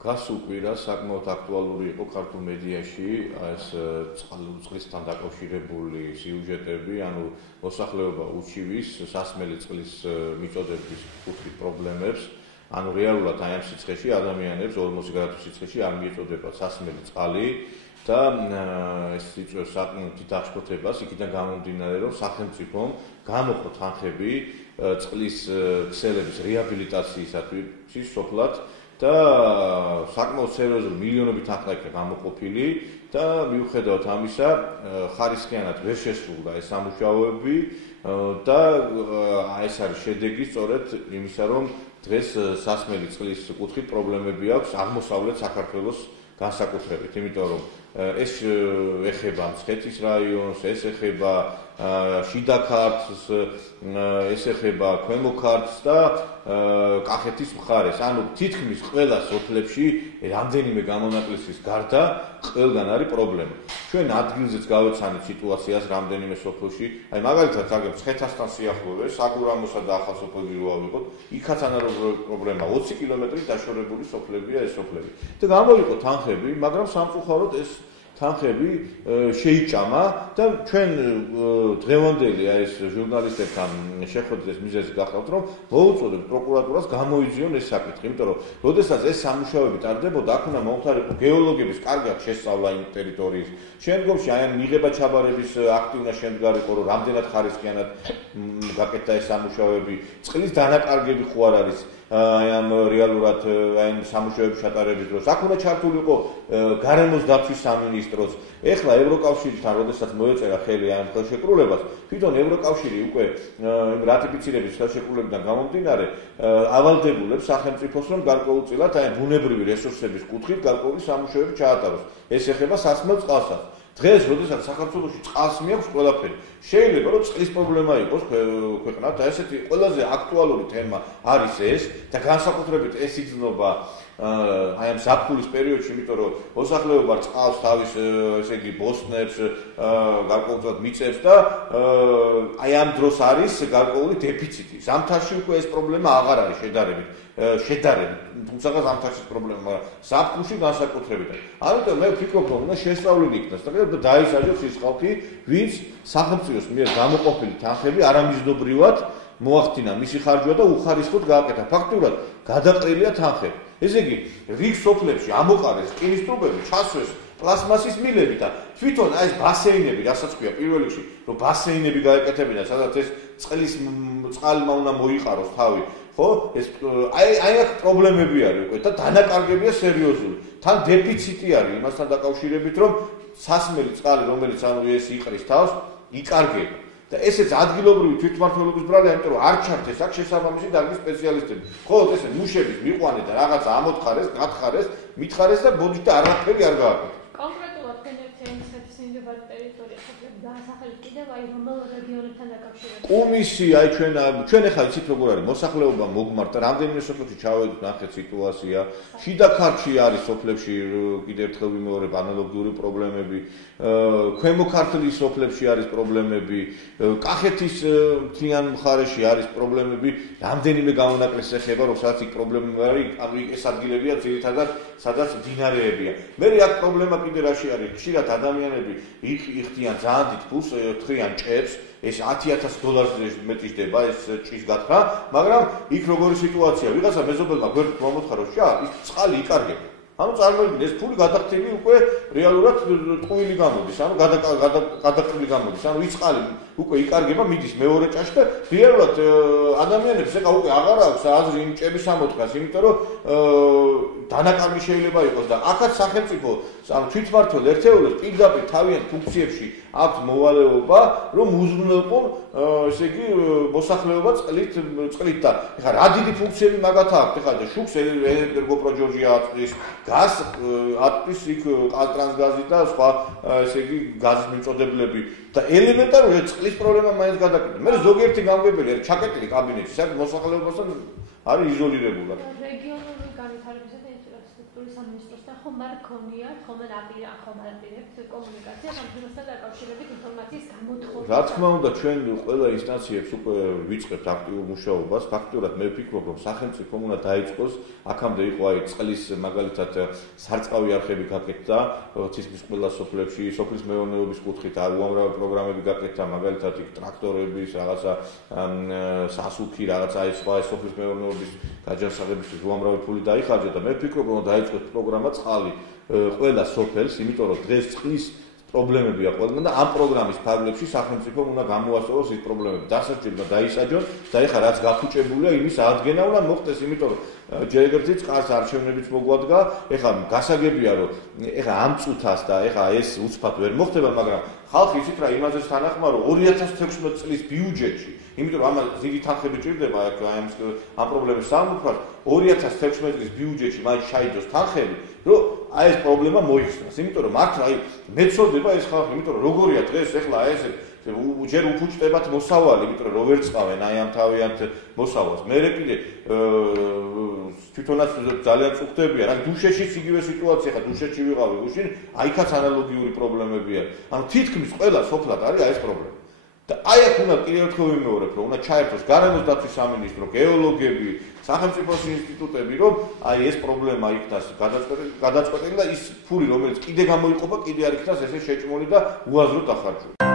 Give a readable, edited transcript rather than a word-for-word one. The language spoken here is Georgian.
გასულ კვირას საკმაოდ აქტუალური იყო ქართულ მედიაში ეს წყლისთან დაკავშირებული სიუჟეტები, ანუ მოსახლეობა უჩივის სასმელი წყლის მიწოდების კუთხით პრობლემებს, ანუ რეალურად აი ამ სიცხეში ადამიანებს 40 გრადუს სიცხეში არ მიეწოდება სასმელი წყალი და ეს იწვევს საკმაოდ დიდ აღშფოთებას, იქიდან გამომდინარე, რომ სახელმწიფომ გამოყო თანხები წყლის ქსელების რეაბილიტაციისათვის სოფლად და საკმაოდ სერიოზული მილიონობით თანხა იქნა გამოყოფილი და მიუხედავად ამისა ხარისხიანად ვერ შესრულდა ეს სამუშაოები და ეს არის შედეგი სწორედ იმისა, რომ დღეს სასმელი წყლის კუთხით პრობლემები აქვს აღმოსავლეთ საქართველოს განსაკუთრებით, იმიტომ რომ ეს ეხება მცხეთის რაიონს, ეს ეხება შიდა ქართლს, ეს ეხება ქვემო ქართლს და კახეთის მხარეს. ანუ თითქმის ყველა სოფლებში რამდენიმე გამონაკლისის გარდა ყველგან არის პრობლემა. ჩვენ ადგილზეც გავეცანით სიტუაციას რამდენიმე სოფლში, აი მაგალითად აგერ მცხეთასთან სიახლოვეს, საგურამოსა და ახალსოფელი რო ავიღოთ, იქაც ანალოგური პრობლემა 20 კილომეტრის დაშორებული სოფლებია ეს სოფლები. და გამოიყო თანხები, მაგრამ სამწუხაროდ ეს თანხები შეიჭამა და ჩვენ დღევანდელი ეს ჟურნალისტებთან შეხვედრის მიზეზი გახავთ, რომ მოუწოდეთ პროკურატურას გამოიძიონ ეს საკითხი, იმიტომ რომ როდესაც ეს სამუშაოები ტარდებოდა, აქ უნდა მომხდარიყო გეოლოგების კარგად შესწავლა იმ ტერიტორიის. შემდგომში აი ამ მიღება-ჩაბარების აქტი უნდა შემდგარიყო, რომ რამდენად ხარისხიანად გაკეთდა ეს სამუშაოები, წყლის დანაკარგები ხო არ არის აი ამ რეალურად აი ამ სამუშაოების ჩატარების დროს. აქ უნდა ჩართულიყო გარემოს დაცვის სამინისტროც. ეხლა ევროკავშირთან, როდესაც მოეწერა ხელი ამ ხელშეკრულებას, თვითონ ევროკავშირი უკვე რატიფიცირების ხელშეკრულებიდან გამომდინარე ავალდებულებს სახელმწიფოს, რომ გარკვეულწილად აი ბუნებრივი რესურსების კუთხით გარკვეული სამუშაოები ჩაატაროს. ეს ეხება სასმელ წყალსაც. დღეს, როდესაც საქართველოში წყალს მიაქვს ყველაფერი, შეიძლება რომ წყლის პრობლემა იყოს ქვეყნად და ესეთი ყველაზე აქტუალური თემა არის ეს და განსაკუთრებით ეს იგრძნობა აი ამ ზაფხულის პერიოდში, იმიტომ რომ მოსახლეობა წყალს თავის ესე იგი ბოსტნებს, გარკვეულწილად მიწებს და აი ამ დროს არის გარკვეული დეფიციტი. ზამთარში უკვე ეს პრობლემა აღარ არის შედარებით, თუმცა ზამთარში პრობლემა, მაგრამ ზაფხულში განსაკუთრებით. ამიტომ მე ვფიქრობ, რომ უნდა შესწავლილი იქნას და დაისაჯოს ის ხალხი, ვინც სახელმწიფოს მიერ გამოყოფილი თანხები არამიზნობრივად მოახდინა მისი ხარჯვა და უხარისხოდ გააკეთა. ფაქტურად გადაყრილია თანხები. ესე იგი, რიგ სოფლებში ამოყარეს რკინის ტრუბები, ჩასვეს პლასმასის მილები და თვითონ ეს ბასეინები, რასაც ქვია პირველ რიგში, რომ ბასეინები გაეკეთებინა, სადაც ეს წყალმა უნდა მოიყაროს თავი, ხო? ეს აი აქ პრობლემები არის უკვე და დანაკარგებია სერიოზული. თან დეფიციტი არის იმასთან დაკავშირებით, რომ სასმელი წყალი, რომელიც ანუ ეს იყრის თავს, იკარგება. და ესეც ადგილობრივი თვითმმართველობის ბრალია, იმიტომ რომ არ ჩართეს აქ შესაბამისი დარგის სპეციალისტები. ხოლო ესე მუშების მიყვანეს და რაღაცა ამოთხარეს, გათხარეს, მითხარეს და ბოდიშ და არაფერი არ გააკეთეს. კონკრეტულად ფედერაციის მიმდებარე ტერიტორიაზე დაასახელეთ კიდევ აი რომელ რეგიონებთან დაკავშირებით. უმისი აი ჩვენ ახლა იცით როგორ არის მოსახლეობა მოგმართა, რამდენიმე სოფლებში ჩავედით ნახეთ სიტუაცია. შიდა ქართლში არის სოფლებში კიდევ ერთხელ ვიმეორებ ანალოგიური პრობლემები. ქვემო ქართლის სოფლებში არის პრობლემები, კახეთის მთლიან მხარეში არის პრობლემები, რამდენიმე გამონაკლისს ეხება, რომ სადაც იქ პრობლემები არის, ანუ ეს ადგილებია ძირითადად, სადაც მდინარეებია. მე აქ პრობლემა კიდე რაში არის? ხშირად ადამიანები იქ იხდიან ძალიან დიდ ფულს, თხრიან ჭებს, ეს $10,000 მეტი ხდება ეს ჭის გათხრა, მაგრამ იქ როგორი სიტუაცია? ვიღაცა მეზობელმა გვერდით მომოთხარო, ის წყალი იკარგება. ანუ წარმოიდგინე ეს ფული გადახდილი უკვე რეალურად ტყუილი გამოდის, ანუ გადაყრილი გამოდის, ანუ ის წყალი უკვე იკარგება, მიდის მეორე ჭაში და რეალურად ადამიანებს ეხლა უკვე აღარ აქვს აზრი იმ ჭების ამოთხას, იმიტომ რომ დანაკარგი შეიძლება იყოს და აქაც სახელმწიფო ანუ თვითმმართველ ერთეულებს პირდაპირ თავიანთ ფუნქციებში აქვს მოვალეობა, რომ უზრუნველყონ ესე იგი მოსახლეობა წყლით და ეხლა რა დიდი ფუნქციები მაგათ აქვს, ეხლა შუქს ენერგოპროჯორჯია აწვის, გაზ აწვის იქ ტრანსგაზი და სხვა ესე იგი გაზის მიმწოდებლები და ელემენტარული წყლის პრობლემა მაინც გადაკეთდა. მე ზოგიერთი გამგებელი არის ჩაკეტილი კაბინეტში, საკ მოსახლეობასთან არის იზოლირებული. რეგიონული განვითარებისა და ინფრასტრუქტურის სამინისტროსთან ხომ არ ქონია, ხომ არ აპირებთ კომუნიკაციას ამ თემასთან დაკავშირებით ინფორმაციის გამოთხოვნა. რა თქმა უნდა, ჩვენ ყველა ინსტანციებს უკვე ვიწყებთ აქტიურ მუშაობას. ფაქტურად მე ვფიქრობ, რომ სახელმწიფომ უნდა დაიწყოს, აქამდე იყო აი წყლის მაგალითად სარწყავი არხები გაკეთდა, ცისკრის ყველა სოფლებში, სოფლის მეურნეობის კუთხით უამრავი პროგრამები გაკეთდა, მაგალითად იქ ტრაქტორების, რაღაცა სასუქი, რაღაცა აი სხვა სოფლის მეურნეობის გაჯანსაღებისთვის უამრავი ფული დაიხარჯა და მე ვფიქრობ, რომ დაიწყოს პროგრამა წყალი ყველა სოფელს, იმიტომ რომ დღეს წყლის პრობლემებია ყველგან და ამ პროგრამის ფარგლებში სახელმწიფომ უნდა გამოასწოროს ის პრობლემები, დასაჭირდა დაისაჯონ და ეხლა რაც გაფუჭებულია, იმის ადგენა უნდა მოხდეს, იმიტომ რომ ჯერ ერთი წყალს არჩევნებიც მოგვადგა, ეხლა გასაგებია რომ ეხლა ამ წუთას და ეხლა ეს უცბად ვერ მოხდება, მაგრამ ხალხი იცით რა იმაზეც თანახმა რომ 2016 წლის ბიუჯეტში, იმიტომ რომ ამას დიდი თანხები ჭირდება ამ პრობლემის სამუხლად 2016 წლის ბიუჯეტში მაინც ჩაიძოს თანხები, რომ აი ეს პრობლემა მოიხსნას, იმიტომ რომ მართლა აი მეცოდება ეს ხალხი, იმიტომ რომ როგორია დღეს ეხლა ეს ჯერ უფუჭდებათ მოსავალი, იმიტომ რომ ვერ წყავენ აი ამ თავიანთ მოსავალს. მე კიდე თვითონაც ძალიან წუხდებია, რა დუშეთშიც იგივე სიტუაცია, ხა დუშეთში ვიყავი გუშინ, აიქაც ანალოგიური პრობლემებია. ანუ თითქმის ყველა სოფლად არის ეს პრობლემა. და აი აქ უნდა კიდევ ერთხელ ვიმეორებ, რომ უნდა ჩაერთოს გარემოს დაცვის სამინისტრო, გეოლოგები, სახელმწიფოს ინსტიტუტები, რომ აი ეს პრობლემა იქნას გადაწყვეტილი და ის ფული, რომელიც კიდე გამოიყოფა, კიდე არ იქნას ესე შეჭმული და უაზროდ დახარჯული.